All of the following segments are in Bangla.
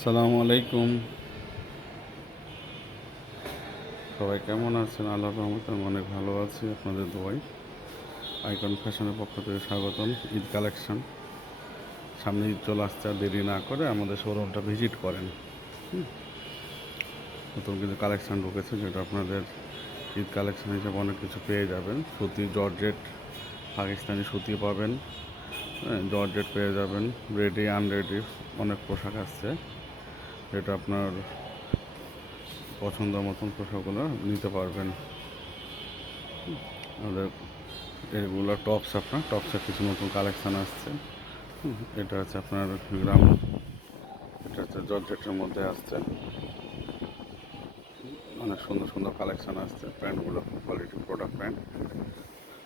আসসালামু আলাইকুম। সবাই কেমন আছেন? আল্লাহর রহমতে আমি অনেক ভালো আছি, আপনাদের দোয়ায়। আইকন ফ্যাশনের পক্ষ থেকে স্বাগতম। ঈদ কালেকশন সামনে ঈদ চলে আসছে, আর দেরি না করে আমাদের শোরুমটা ভিজিট করেন। নতুন কিছু কালেকশান ঢুকেছে, যেটা আপনাদের ঈদ কালেকশান হিসেবে অনেক কিছু পেয়ে যাবেন। সুতি, জর্জেট, পাকিস্তানি সুতি পাবেন, জর্জেট পেয়ে যাবেন, রেডি আনরেডি অনেক পোশাক আসছে, যেটা আপনার পছন্দ মতন পোশাকগুলো নিতে পারবেন। আমাদের এগুলো টপস, আপনার টপসের কিছু নতুন কালেকশান আসছে। এটা হচ্ছে আপনার গ্রাম, এটা হচ্ছে জর্জেটের মধ্যে আসছে, অনেক সুন্দর সুন্দর কালেকশান আসছে। প্যান্টগুলো কোয়ালিটি প্রোডাক্ট প্যান্ট,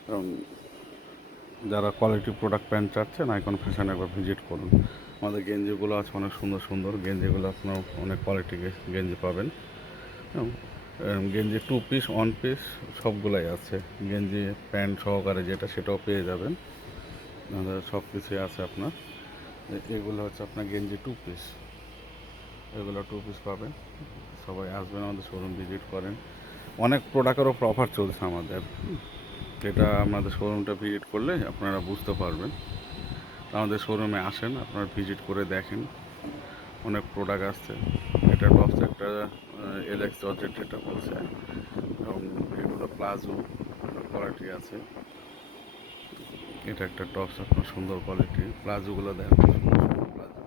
এবং যারা কোয়ালিটি প্রোডাক্ট প্যান্ট চাচ্ছেন আইকন ফ্যাশন একবার ভিজিট করুন। আমাদের গেঞ্জিগুলো আছে অনেক সুন্দর সুন্দর গেঞ্জিগুলো, আপনার অনেক কোয়ালিটি গেঞ্জি পাবেন। গেঞ্জি 2 পিস 1 পিস সবগুলাই আছে, গেঞ্জি প্যান্ট সহকারে যেটা সেটাও পেয়ে যাবেন। আমাদের সব কিছুই আছে আপনার। এগুলো হচ্ছে আপনার গেঞ্জি 2 পিস, এগুলো 2 পিস পাবেন। সবাই আসবেন, আমাদের শোরুম ভিজিট করেন। অনেক প্রোডাক্টের ওপর অফার চলছে আমাদের, যেটা আমাদের শোরুমটা ভিজিট করলে আপনারা বুঝতে পারবেন। আমাদের শোরুমে আসেন, আপনারা ভিজিট করে দেখেন, অনেক প্রোডাক্ট আসছে। এটা টপস একটা এলএক্স জর্জেট যেটা বলছে, এবং এগুলো প্লাজো কোয়ালিটি আছে। এটা একটা টপস, আপনার সুন্দর কোয়ালিটি। প্লাজোগুলো দেন, সুন্দর সুন্দর প্লাজো।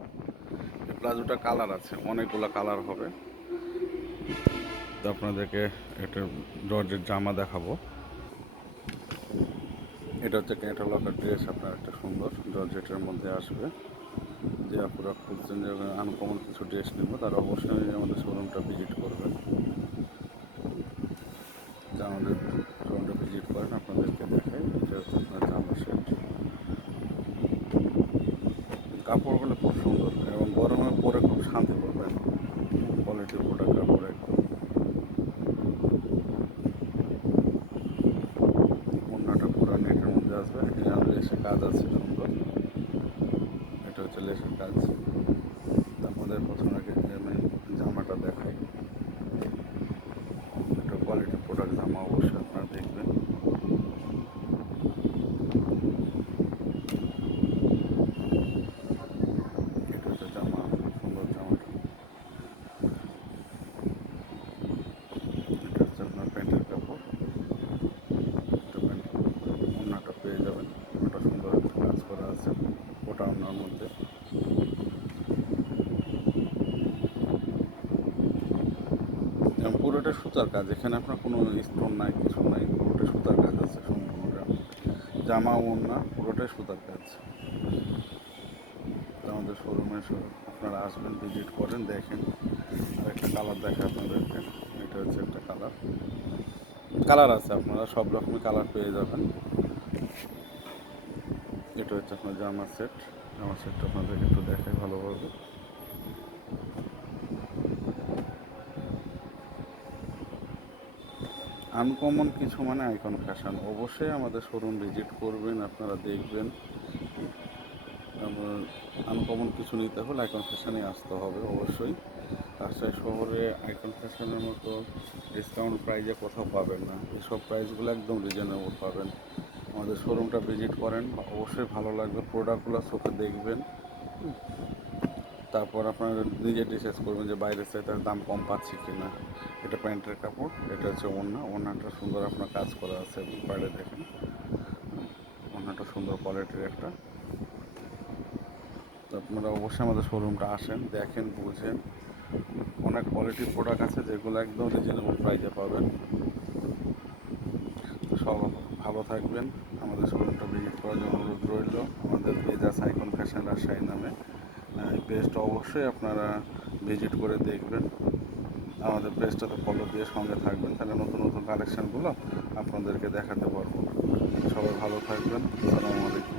এই প্লাজোটা কালার আছে, অনেকগুলো কালার হবে। তো আপনাদেরকে একটা জর্জেট জামা দেখাবো। এটা হচ্ছে ক্যাটালগের ড্রেস, আপনার একটা সুন্দর জর্জেটের মধ্যে আসবে। যে আপনারা খুঁজছেন যে আনকমন কিছু ড্রেস নেব, তারা অবশ্যই আমাদের শোরুমটা ভিজিট করবেন। আমাদের শোরুমটা ভিজিট করেন, আপনাদেরকে দেখাই। এটা হচ্ছে আপনার জামা সেট, কাপড়গুলো খুব সুন্দর এবং গরমে পরে খুব শান্তি পাবেন। কোয়ালিটির প্রোডাক্ট, কাপড় একদম। ওড়নাটা পুরো নেটের মধ্যে আসবে, লেসের কাজ আছে সুন্দর। এটা হচ্ছে লেসের কাজ। আমাদের প্রথমে আমি জামাটা দেখাই। এটা কোয়ালিটি প্রোডাক্ট জামা, অবশ্যই আপনারা দেখবেন। এটা হচ্ছে জামা, সুন্দর জামাটা। এটা হচ্ছে আপনার প্যান্টের কাপড়, এটা প্যান্ট। ওড়নাটা পেয়ে যাবেন, ওটা সুন্দর একটা কাজ করা আছে ওটা ওড়নার মধ্যে। এবং পুরোটা সুতার কাজ, এখানে আপনার কোনো স্টোন নাই, কিছু নাই, পুরোটা সুতার কাজ আছে সম্পূর্ণটা। জামা ওড়না পুরোটাই সুতার কাজ। আমাদের শোরুমে আপনারা আসবেন, ভিজিট করেন, দেখেন। আর একটা কালার দেখে আপনাদেরকে। এটা হচ্ছে একটা কালার, কালার আছে, আপনারা সব রকমের কালার পেয়ে যাবেন। এটা হচ্ছে আপনার জামা সেট, জামা সেটটা আপনাদেরকে একটু দেখাই ভালোভাবে। আনকমন কিছু মানে আইকন ফ্যাশন, অবশ্যই আমাদের শোরুম ভিজিট করবেন, আপনারা দেখবেন। আনকমন কিছু নিতে হলে আইকন ফ্যাশনে আসতে হবে অবশ্যই। রাজশাহী শহরে আইকন ফ্যাশনের মতো ডিসকাউন্ট প্রাইজে কোথাও পাবেন না, এসব প্রাইসগুলো একদম রিজনেবল পাবেন। আমাদের শোরুমটা ভিজিট করেন, অবশ্যই ভালো লাগবে। প্রোডাক্টগুলো চোখে দেখবেন, তারপর আপনারা নিজে ডিসাইড করবেন যে বাইরের চাইতে দাম কম পাচ্ছি কি না। এটা প্যান্টের কাপড়, এটা হচ্ছে ওড়না, ওড়নাটা সুন্দর আপনার কাজ করা আছে, বাইরে দেখেন। ওড়নাটা সুন্দর কোয়ালিটির একটা। তো আপনারা অবশ্যই আমাদের শোরুমটা আসেন, দেখেন, বুঝেন। অনেক কোয়ালিটির প্রোডাক্ট আছে যেগুলো একদম রিজনেবল প্রাইসে পাবেন। সব ভালো থাকবেন, আমাদের শোরুমটা ভিজিট করার জন্য অনুরোধ রইল। আমাদের পেজ আছে আইকন ফ্যাশন রাজশাহী নামে, এই পেজটা অবশ্যই আপনারা ভিজিট করে দেখবেন। আমাদের পেজটাতে ফলো দিয়ে সঙ্গে থাকবেন, তাহলে নতুন নতুন কালেকশানগুলো আপনাদেরকে দেখাতে পারবো। সবাই ভালো থাকবেন, আসসালামু আলাইকুম।